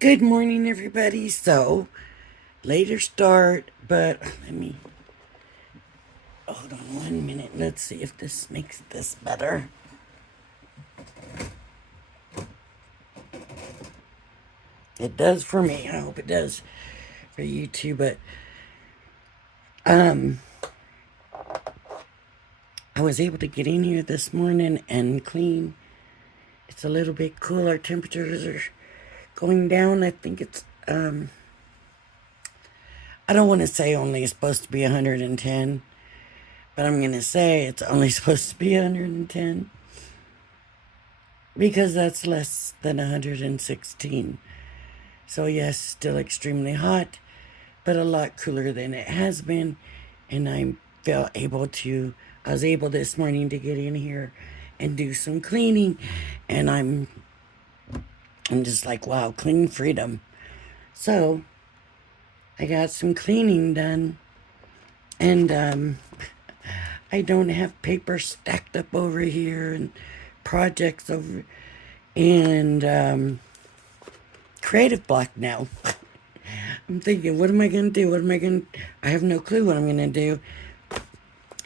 Good morning, everybody. So, later start, but let me hold on 1 minute. Let's see if this makes this better. It does for me. I hope it does for you too. But um, I was able to get in here this morning and clean. It's a little bit cooler. Temperatures are going down. I think it's I don't want to say only it's supposed to be 110, but I'm gonna say it's only supposed to be 110 because that's less than 116. So, yes, still extremely hot, but a lot cooler than it has been. And I was able this morning to get in here and do some cleaning. And I'm just like, wow, clean freedom. So, I got some cleaning done. And I don't have paper stacked up over here and projects over and creative block now. I'm thinking, what am I going to do? What am I going to... I have no clue what I'm going to do.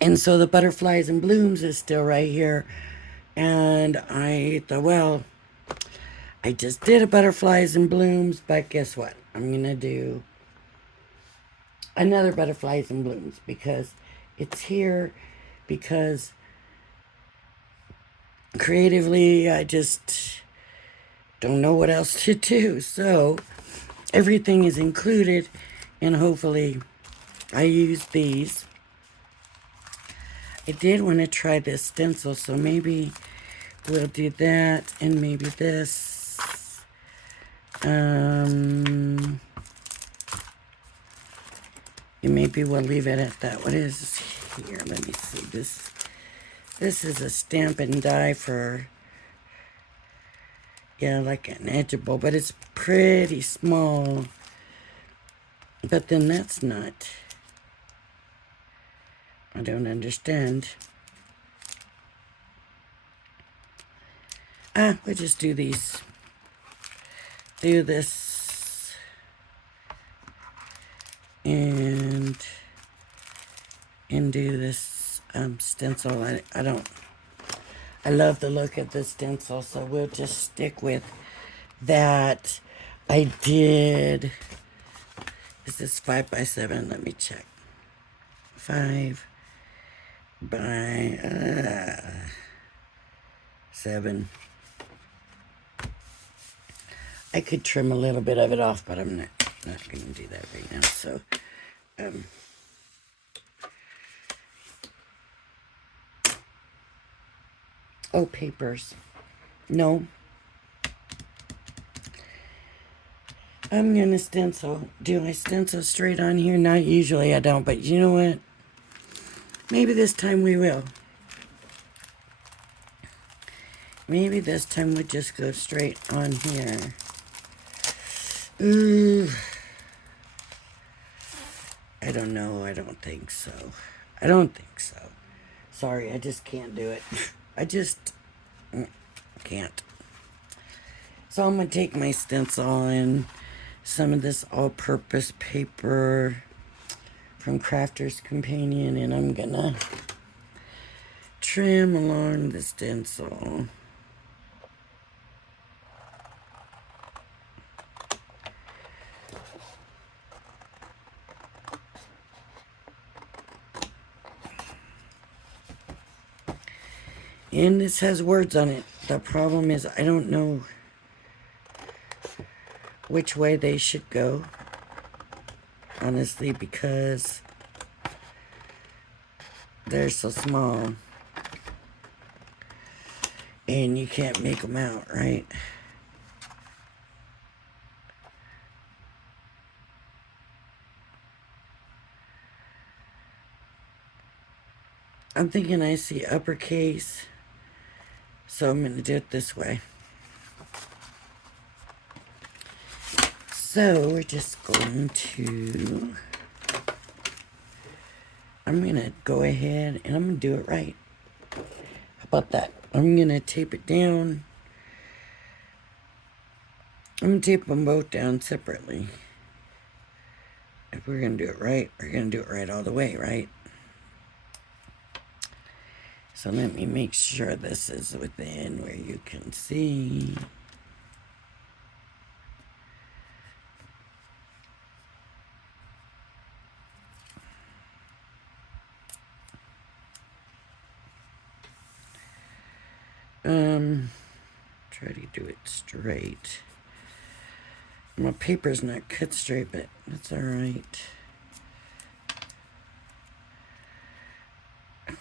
And so the butterflies and blooms is still right here. And I thought, well, I just did a butterflies and blooms, but guess what? I'm going to do another butterflies and blooms because it's here, because creatively I just don't know what else to do. So everything is included, and hopefully I use these. I did want to try this stencil, so maybe we'll do that, and maybe this. And maybe we'll leave it at that. What is here? Let me see. This is a stamp and die for, yeah, like an edgeable, but it's pretty small. But then that's not. I don't understand. We'll just do these. Do this. And do this stencil. I love the look of the stencil, so we'll just stick with that. I did, is this 5x7? Let me check. 5 by 7. I could trim a little bit of it off, but I'm not going to do that right now. So, oh, papers. No. I'm going to stencil. Do I stencil straight on here? Not usually, I don't, but you know what? Maybe this time we will. Maybe this time we'll just go straight on here. Ooh. I don't know. I don't think so. I don't think so. Sorry, I just can't do it. I just can't. So I'm going to take my stencil and some of this all-purpose paper from Crafter's Companion, and I'm going to trim along the stencil. And this has words on it. The problem is I don't know which way they should go, honestly, because they're so small. And you can't make them out, right? I'm thinking I see uppercase, so I'm going to do it this way. So we're just going to, I'm going to go ahead and I'm going to do it right. How about that? I'm going to tape it down I'm going to tape them both down separately. If we're going to do it right, we're going to do it right all the way, right? So let me make sure this is within where you can see. Try to do it straight. My paper's not cut straight, but that's alright.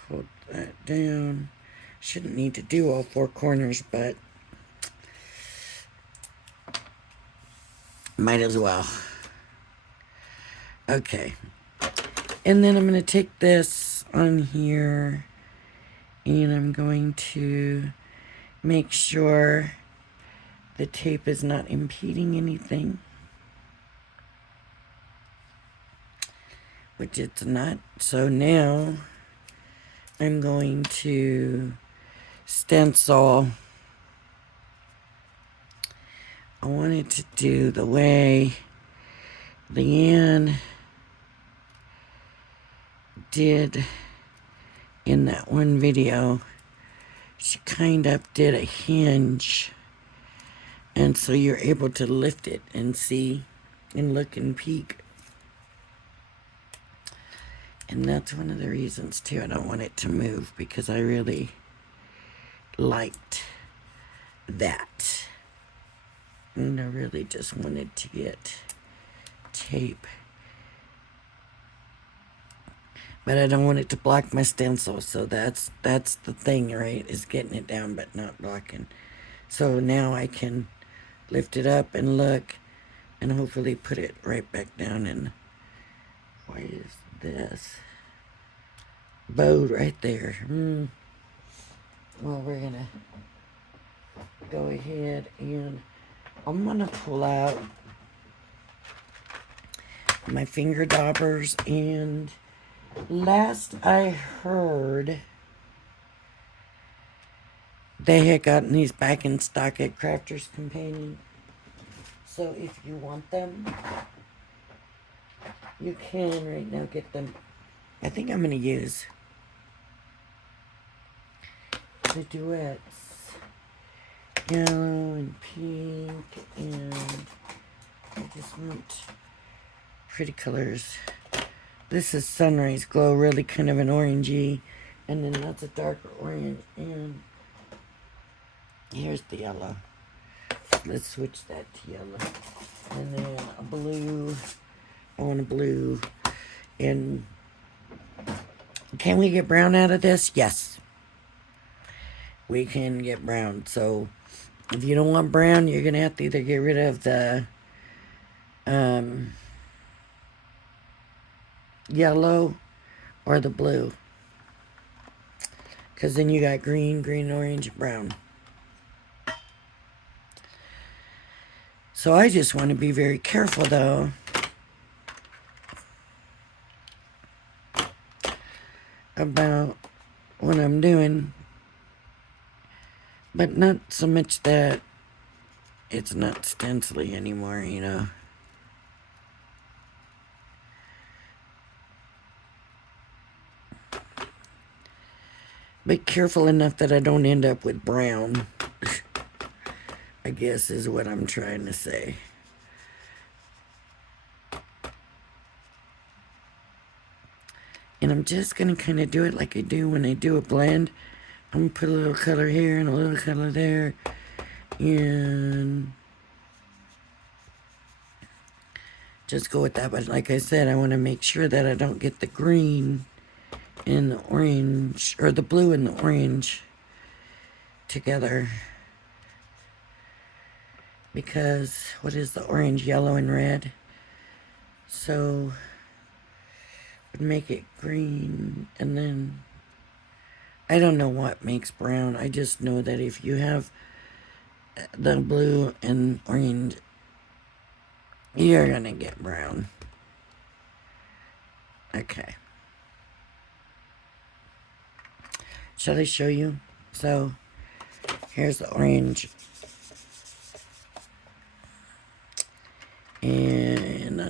Hold that down. Shouldn't need to do all four corners, but might as well. Okay. And then I'm going to take this on here and I'm going to make sure the tape is not impeding anything, which it's not. So now I'm going to stencil. I wanted to do the way Leanne did in that one video. She kind of did a hinge, and so you're able to lift it and see and look and peek. And that's one of the reasons too I don't want it to move, because I really liked that. And I really just wanted to get tape. But I don't want it to block my stencil, so that's the thing, right? Is getting it down but not blocking. So now I can lift it up and look and hopefully put it right back down. And why is this bow right there? Well, we're gonna go ahead and I'm gonna pull out my finger daubers. And last I heard, they had gotten these back in stock at Crafters Companion. So if you want them, you can right now get them. I think I'm going to use the Duets. Yellow and pink, and I just want pretty colors. This is Sunrise Glow, really kind of an orangey, and then that's a darker orange, and here's the yellow. Let's switch that to yellow. And then a blue. I want a blue. And can we get brown out of this? Yes. We can get brown. So if you don't want brown, you're going to have to either get rid of the yellow or the blue. Because then you got green, orange, brown. So I just want to be very careful, though, about what I'm doing. But not so much that it's not stencily anymore, you know. But careful enough that I don't end up with brown, I guess is what I'm trying to say. And I'm just going to kind of do it like I do when I do a blend. I'm going to put a little color here and a little color there. And just go with that. But like I said, I want to make sure that I don't get the green and the orange, or the blue and the orange together. Because what is the orange, yellow, and red? So would make it green, and then I don't know what makes brown. I just know that if you have the blue and orange, you're gonna get brown. Okay. Shall I show you? So here's the orange.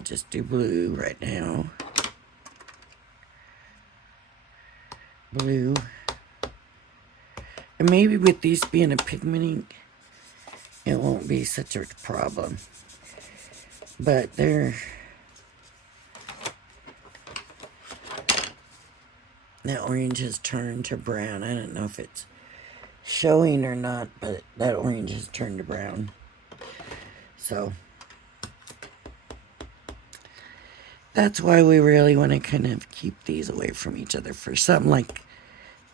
I'll just do blue right now. Blue. And maybe with these being a pigment ink, it won't be such a problem. But that orange has turned to brown. I don't know if it's showing or not, but that orange has turned to brown. So that's why we really want to kind of keep these away from each other for something like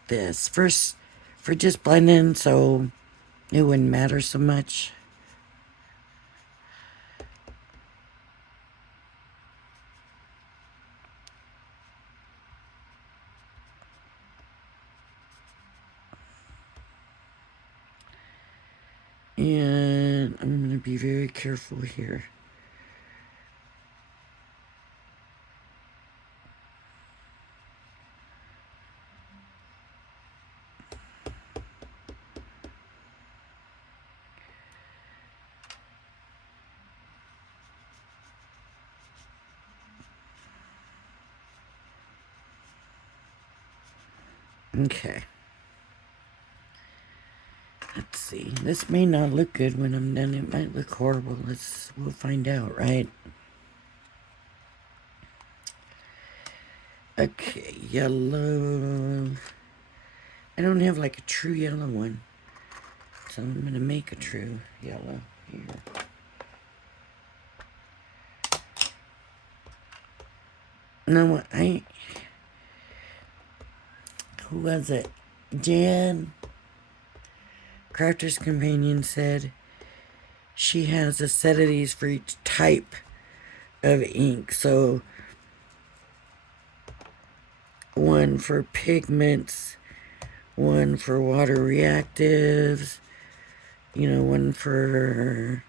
this. First, for just blending, so it wouldn't matter so much. And I'm going to be very careful here. Okay. Let's see. This may not look good when I'm done. It might look horrible. We'll find out, right? Okay, yellow. I don't have like a true yellow one. So I'm going to make a true yellow here. No, who was it? Jan, Crafter's Companion, said she has a set of these for each type of ink. So one for pigments, one for water reactives, one for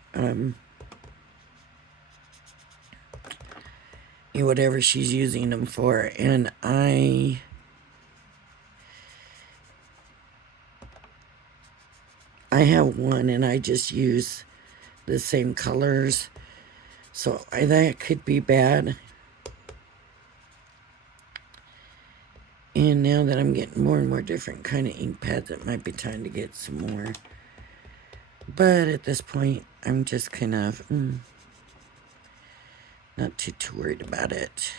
whatever she's using them for. And I have one, and I just use the same colors, so that could be bad. And now that I'm getting more and more different kind of ink pads, it might be time to get some more. But at this point, I'm just kind of not too worried about it.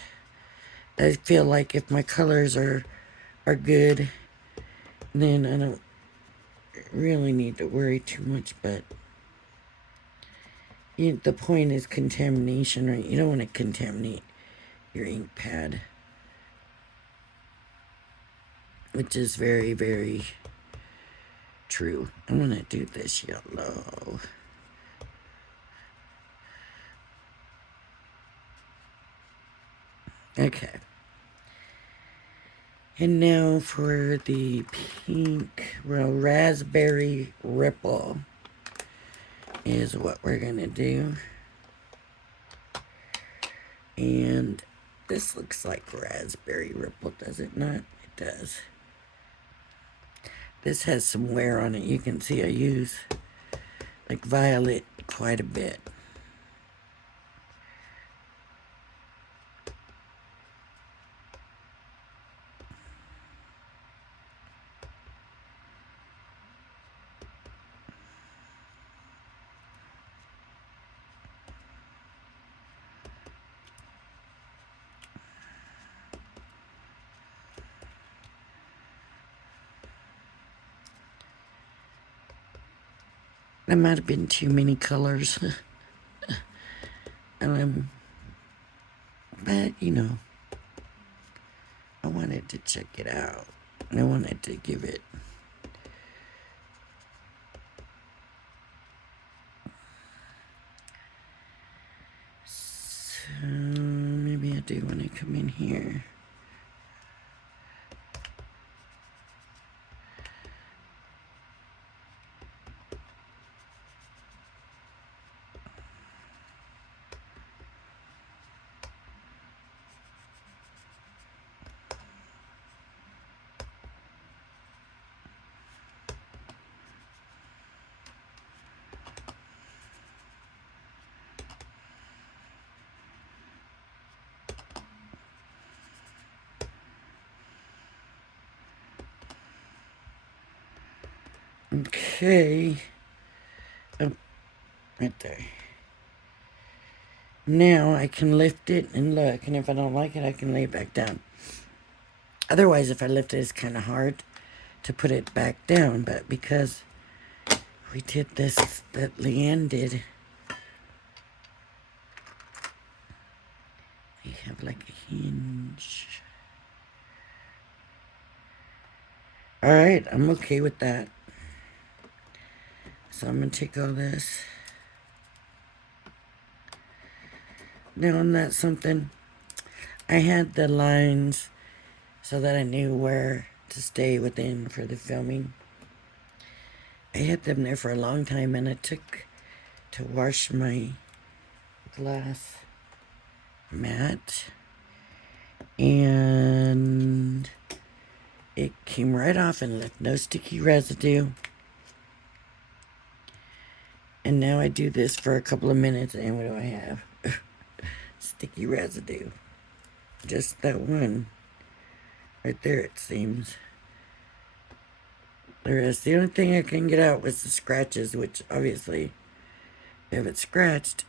I feel like if my colors are good, then I don't really need to worry too much. But the point is contamination, right? You don't want to contaminate your ink pad, which is very, very true. I'm going to do this yellow. Okay. And now for the pink, raspberry ripple is what we're going to do. And this looks like raspberry ripple, does it not? It does. This has some wear on it. You can see I use like violet quite a bit. There might have been too many colors. But, I wanted to check it out. I wanted to give it so maybe I do want to come in here. Okay. Oh, right there. Now I can lift it and look, and if I don't like it, I can lay it back down. Otherwise, if I lift it, it's kind of hard to put it back down, but because we did this that Leanne did, we have like a hinge. Alright, I'm okay with that. So I'm going to take all this. Now, on that something, I had the lines so that I knew where to stay within for the filming. I had them there for a long time, and I took to wash my glass mat, and it came right off and left no sticky residue. And now I do this for a couple of minutes, and what do I have? Sticky residue. Just that one. Right there, it seems. The rest, the only thing I can get out was the scratches, which obviously, if it's scratched,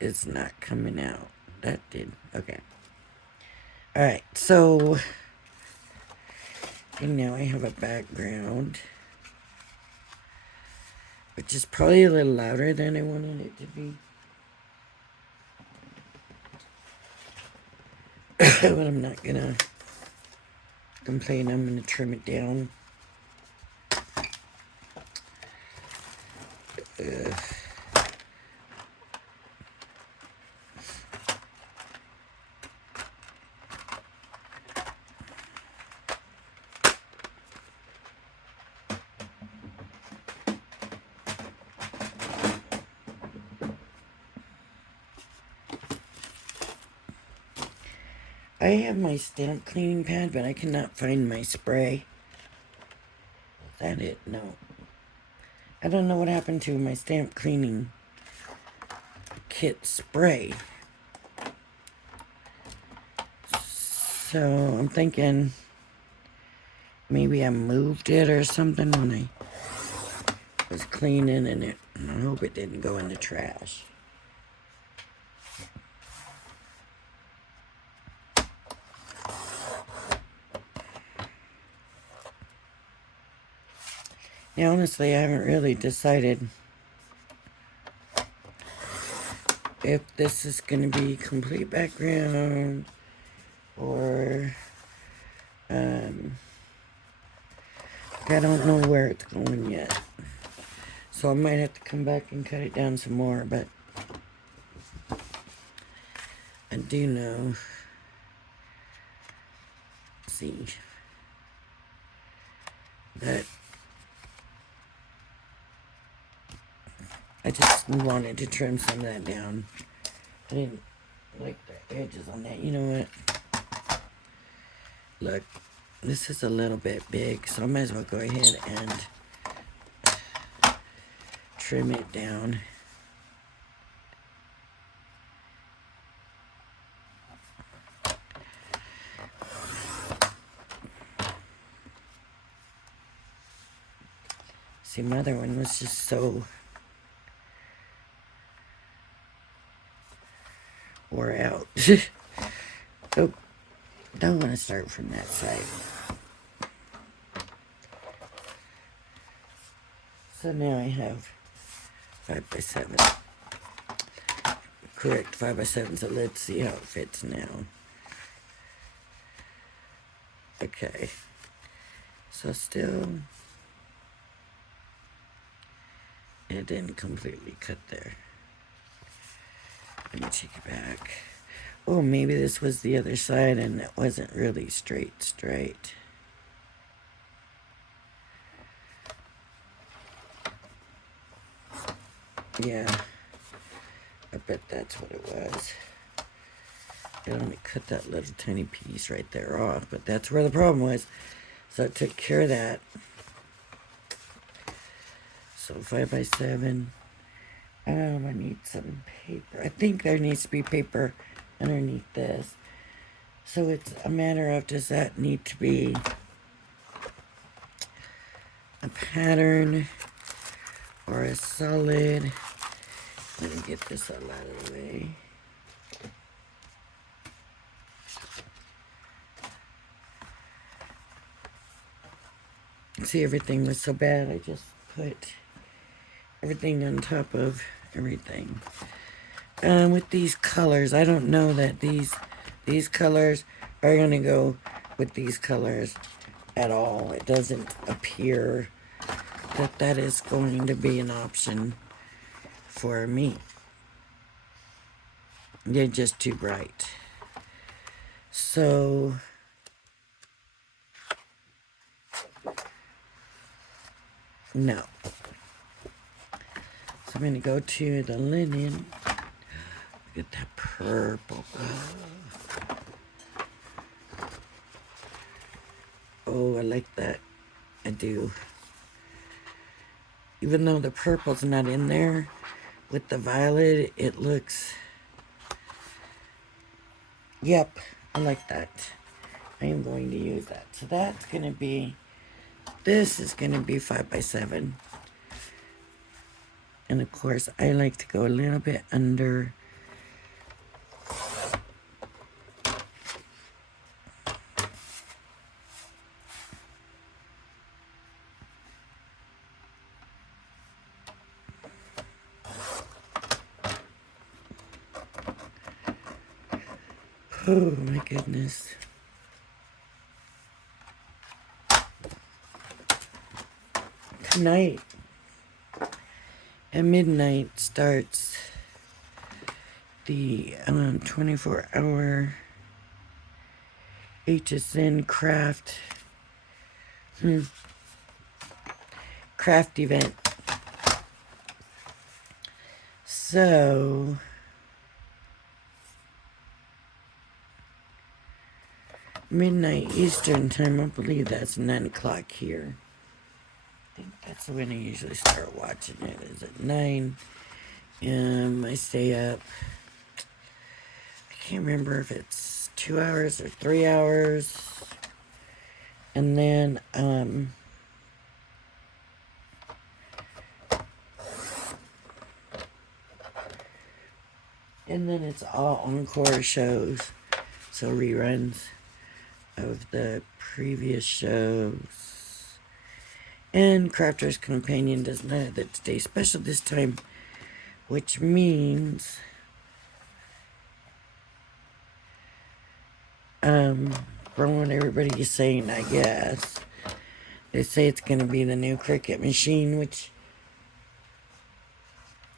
it's not coming out. That did. Okay. Alright, so, and now I have a background, which is probably a little louder than I wanted it to be. But I'm not gonna complain. I'm gonna trim it down. I have my stamp cleaning pad, but I cannot find my spray. Is that it? No. I don't know what happened to my stamp cleaning kit spray. So I'm thinking maybe I moved it or something when I was cleaning, and I hope it didn't go in the trash. Now, honestly, I haven't really decided if this is going to be complete background or I don't know where it's going yet. So I might have to come back and cut it down some more, but I do know. See that I just wanted to trim some of that down. I didn't like the edges on that. You know what? Look, this is a little bit big, so I might as well go ahead and trim it down. See, my other one was just so wore out. Oh, don't want to start from that side. So now I have 5x7. Correct, 5x7, so let's see how it fits now. Okay. So still, it didn't completely cut there. Let me take it back. Oh, maybe this was the other side and it wasn't really straight. Yeah, I bet that's what it was. It only cut that little tiny piece right there off, but that's where the problem was. So I took care of that. So 5x7. I need some paper. I think there needs to be paper underneath this. So it's a matter of, does that need to be a pattern or a solid. Let me get this all out of the way. See, everything was so bad, I just put everything on top of everything. With these colors, I don't know that these colors are going to go with these colors at all. It doesn't appear that that is going to be an option for me. They're just too bright. So no. So I'm going to go to the linen. Look at that purple. Oh, I like that. I do. Even though the purple's not in there, with the violet, it looks... Yep, I like that. I am going to use that. So that's going to be... This is going to be 5x7. And of course, I like to go a little bit under. Oh my goodness. Tonight at midnight starts the 24-hour HSN craft event. So midnight Eastern time, I believe that's 9 o'clock here. I think that's when I usually start watching it, is at 9. I stay up, I can't remember if it's 2 hours or 3 hours. And then it's all encore shows, so reruns of the previous shows. And Crafter's Companion does not have the Today Special this time, which means from what everybody is saying, I guess they say it's going to be the new Cricut machine, which,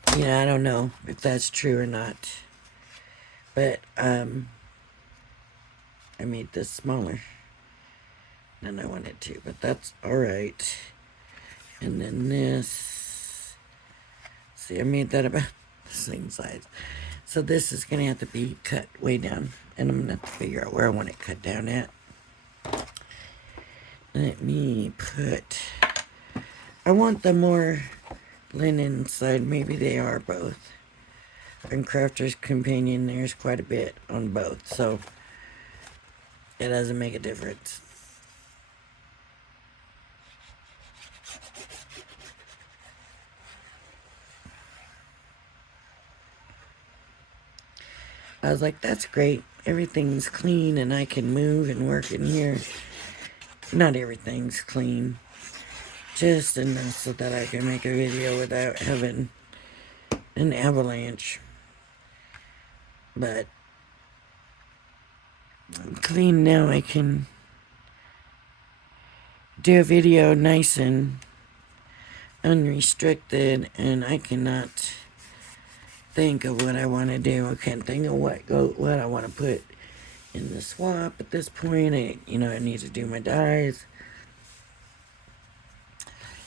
I don't know if that's true or not. But I made this smaller than I wanted to, but that's alright. And then this, see, I made that about the same size. So this is going to have to be cut way down, and I'm going to have to figure out where I want it cut down at. Let me put, I want the more linen side, maybe they are both. And Crafter's Companion, there's quite a bit on both, so it doesn't make a difference. I was like, that's great. Everything's clean and I can move and work in here. Not everything's clean. Just enough so that I can make a video without having an avalanche. But I'm clean now. I can do a video nice and unrestricted, and I cannot think of what I want to do. I can't think of what I want to put in the swap at this point. I need to do my dies.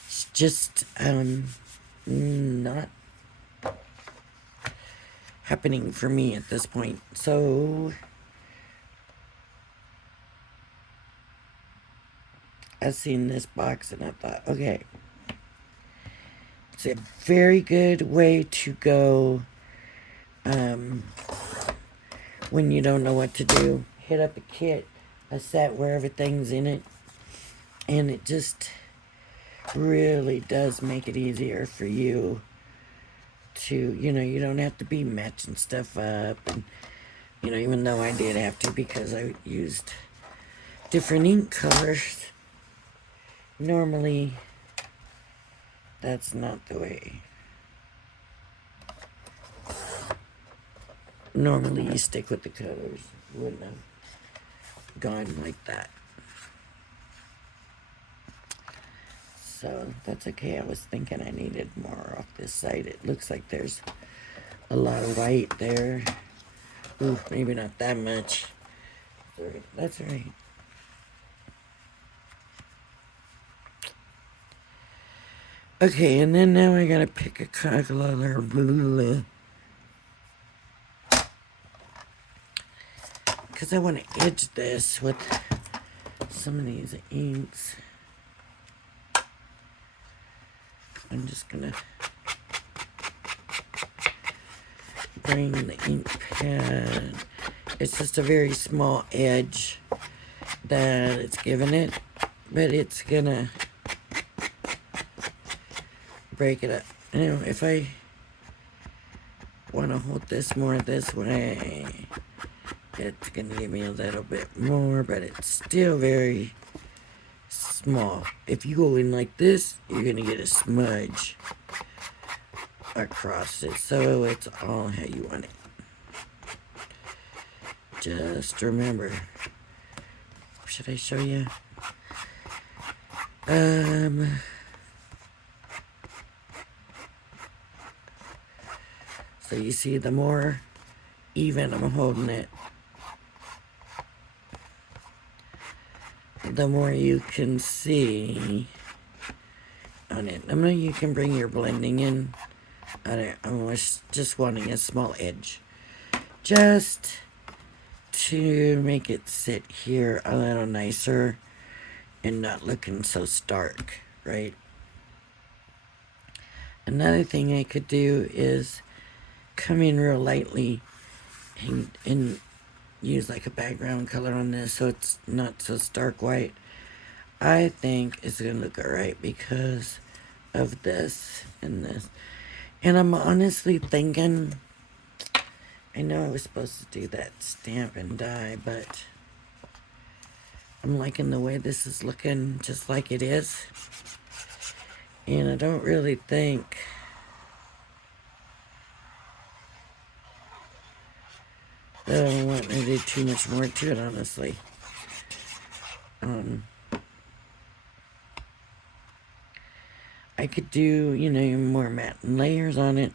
It's just not happening for me at this point. So I seen this box and I thought, okay, it's a very good way to go when you don't know what to do. Hit up a set where everything's in it, and it just really does make it easier for you to, you don't have to be matching stuff up. And, even though I did have to because I used different ink colors, normally that's not the way. Normally you stick with the colors. You wouldn't have gone like that. So that's okay. I was thinking I needed more off this side. It looks like there's a lot of white there. Ooh, maybe not that much. Sorry, that's all right. Okay, and then now I gotta pick a color. Because I want to edge this with some of these inks. I'm just gonna bring the ink pad. It's just a very small edge that it's giving it, but it's gonna break it up. If I want to hold this more this way, it's gonna give me a little bit more, but it's still very small. If you go in like this, you're gonna get a smudge across it, so it's all how you want it. Just remember. Should I show you? So you see, the more even I'm holding it, the more you can see on it. I mean, you can bring your blending in on it. I was just wanting a small edge, just to make it sit here a little nicer and not looking so stark, right? Another thing I could do is come in real lightly and use like a background color on this so it's not so stark white. I think it's gonna look alright because of this and this. And I'm honestly thinking, I know I was supposed to do that stamp and die, but I'm liking the way this is looking just like it is. And I don't really think that I want to do too much more to it, honestly. I could do, more matte layers on it.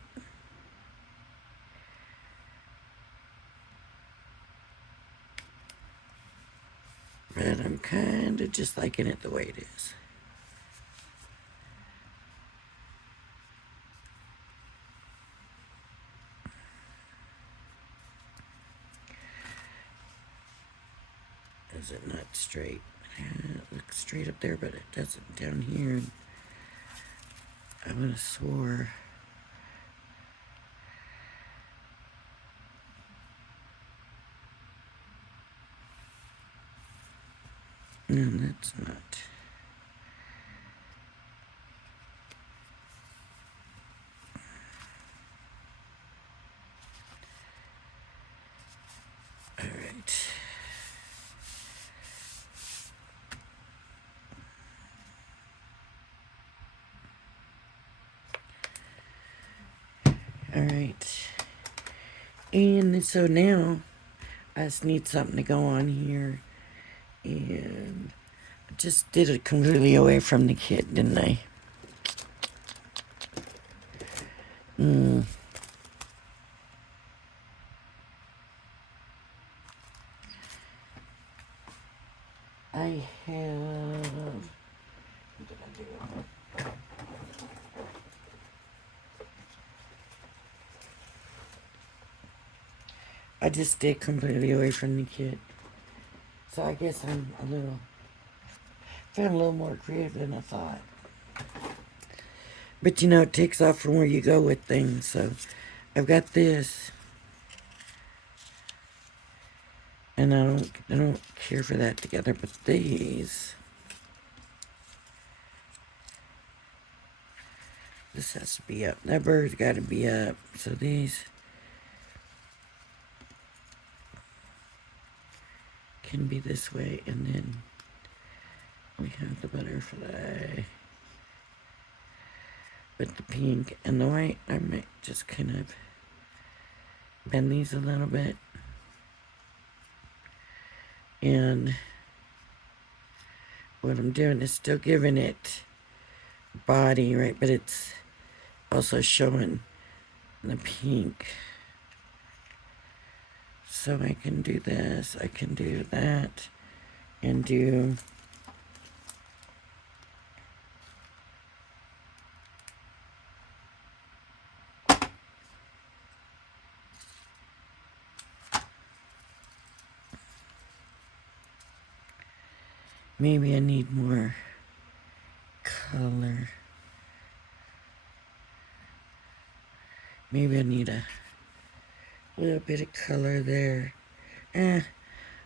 But I'm kind of just liking it the way it is. Is it not straight? It looks straight up there, but it doesn't down here. I would have swore. No, that's not. All right. All right. And so now I just need something to go on here. And I just did it completely away from the kit, didn't I? I have... What did I do? I just did completely away from the kit. So I guess I'm feeling a little more creative than I thought. But it takes off from where you go with things. So I've got this. And I don't care for that together, but these This has to be up. That bird's got to be up. So these can be this way, and then we have the butterfly with the pink and the white. I might just kind of bend these a little bit, and what I'm doing is still giving it body, right, but it's also showing the pink. So I can do this, I can do that, and do maybe I need more color. Maybe I need a little bit of color there. Eh,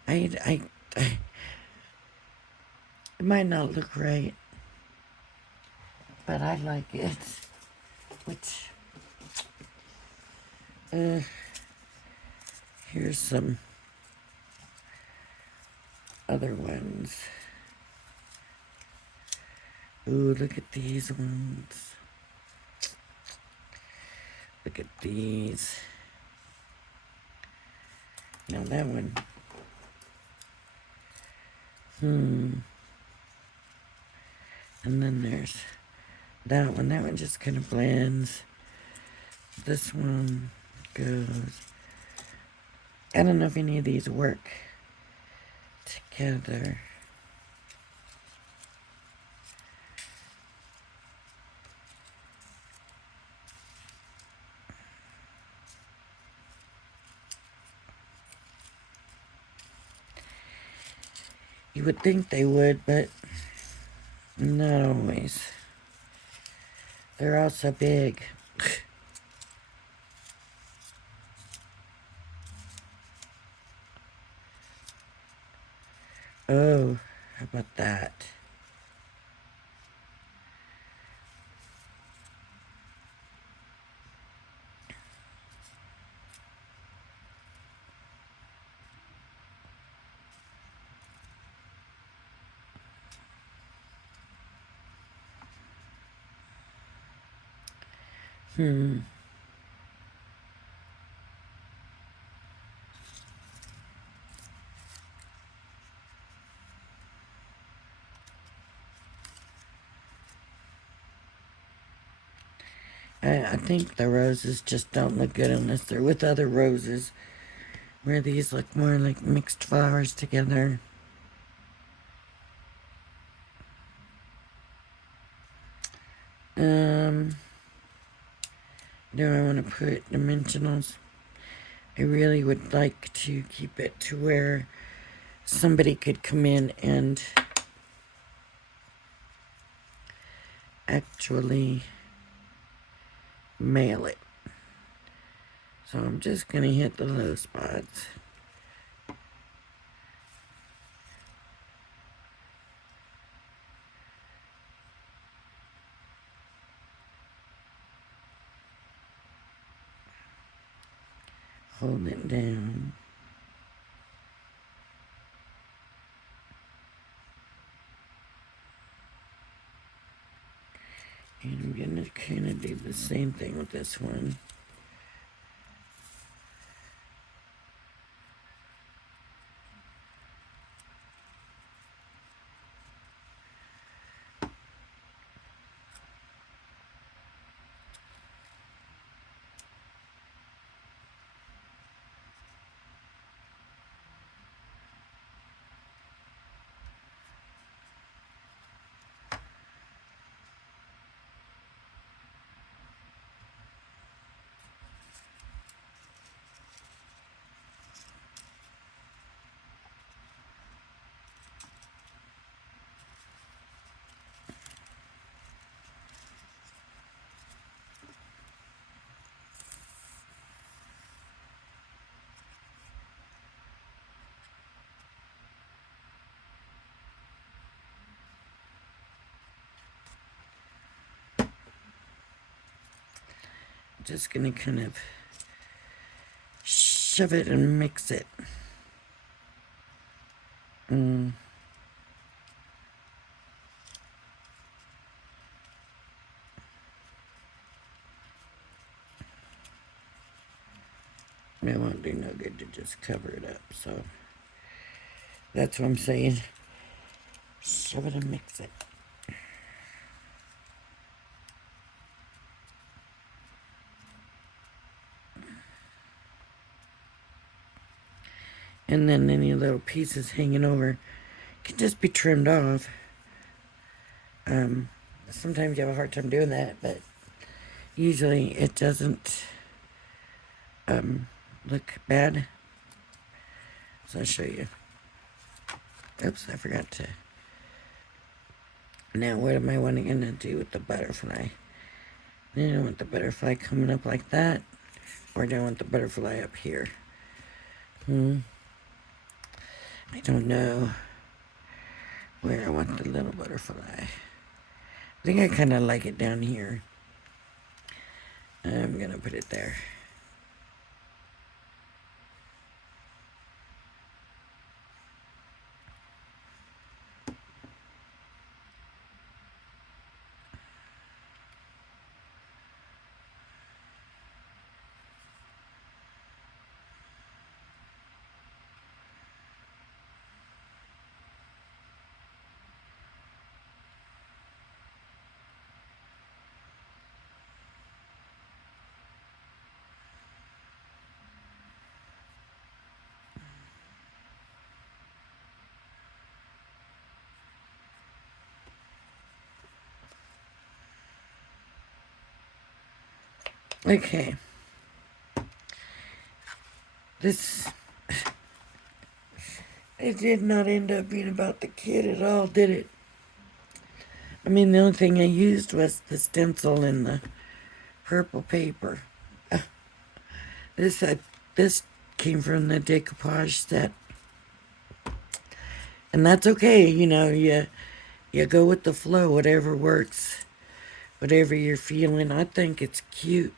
I it might not look right, but I like it. Which, here's some other ones. Ooh, look at these ones. Look at these. Now that one. And then there's that one. That one just kind of blends. This one goes. I don't know if any of these work together. You would think they would, but not always. They're all so big. Oh, how about that? I think the roses just don't look good unless they're with other roses, where these look more like mixed flowers together. Do I want to put dimensionals? I really would like to keep it to where somebody could come in and actually mail it. So I'm just going to hit the low spots. Hold it down. And I'm going to kind of do the same thing with this one. Just gonna kind of shove it and mix it. It won't do no good to just cover it up, so that's what I'm saying. Shove it and mix it. And then any little pieces hanging over can just be trimmed off. Sometimes you have a hard time doing that, but usually it doesn't look bad. So I'll show you. Oops, I forgot to. Now what am I wanting to do with the butterfly? Do I want the butterfly coming up like that? Or do I want the butterfly up here? I don't know where I want the little butterfly. I think I kind of like it down here. I'm gonna put it there. Okay. This, it did not end up being about the kid at all, did it? I mean, the only thing I used was the stencil and the purple paper. This came from the decoupage set. And that's okay, you know, you go with the flow, whatever works, whatever you're feeling. I think it's cute.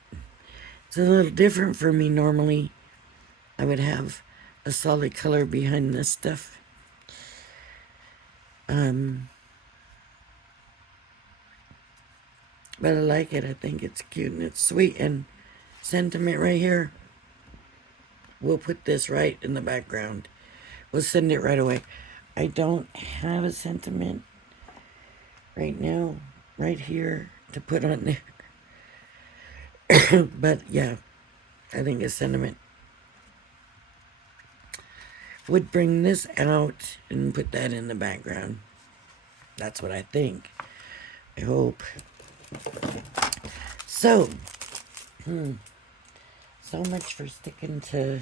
It's a little different for me. Normally, I would have a solid color behind this stuff. But I like it. I think it's cute and it's sweet. And sentiment right here. We'll put this right in the background. We'll send it right away. I don't have a sentiment right now, right here, to put on there. But yeah, I think a sentiment would bring this out and put that in the background. That's what I think. I hope. So, so much for sticking to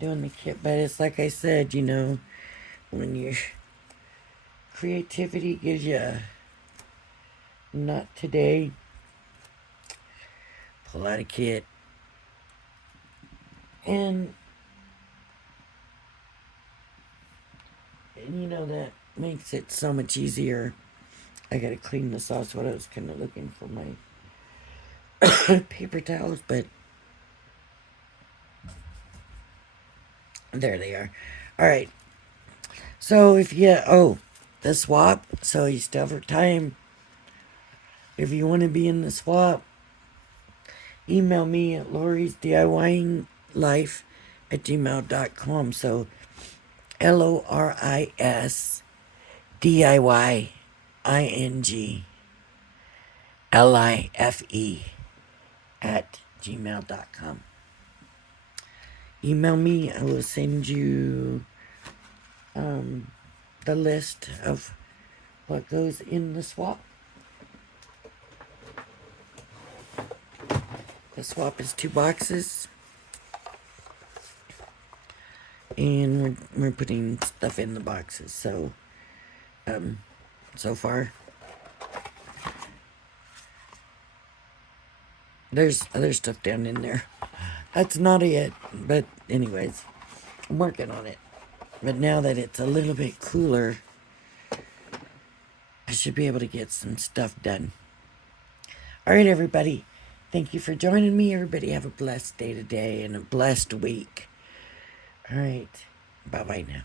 doing the kit. But it's like I said, you know, when your creativity gives you a not today, pull out a kit. And you know, that makes it so much easier. I gotta clean this off. That's what I was kind of looking for, my paper towels, but there they are. All right. So if you, the swap, so you still have time. If you want to be in the swap, email me at lorisdiyinglife@gmail.com. So LORISDIYINGLIFE@gmail.com. Email me. I will send you the list of what goes in the swap. The swap is 2 boxes. And we're putting stuff in the boxes. So, so far, there's other stuff down in there. That's not it, but anyways, I'm working on it. But now that it's a little bit cooler, I should be able to get some stuff done. All right, everybody. Thank you for joining me. Everybody have a blessed day today and a blessed week. All right. Bye-bye now.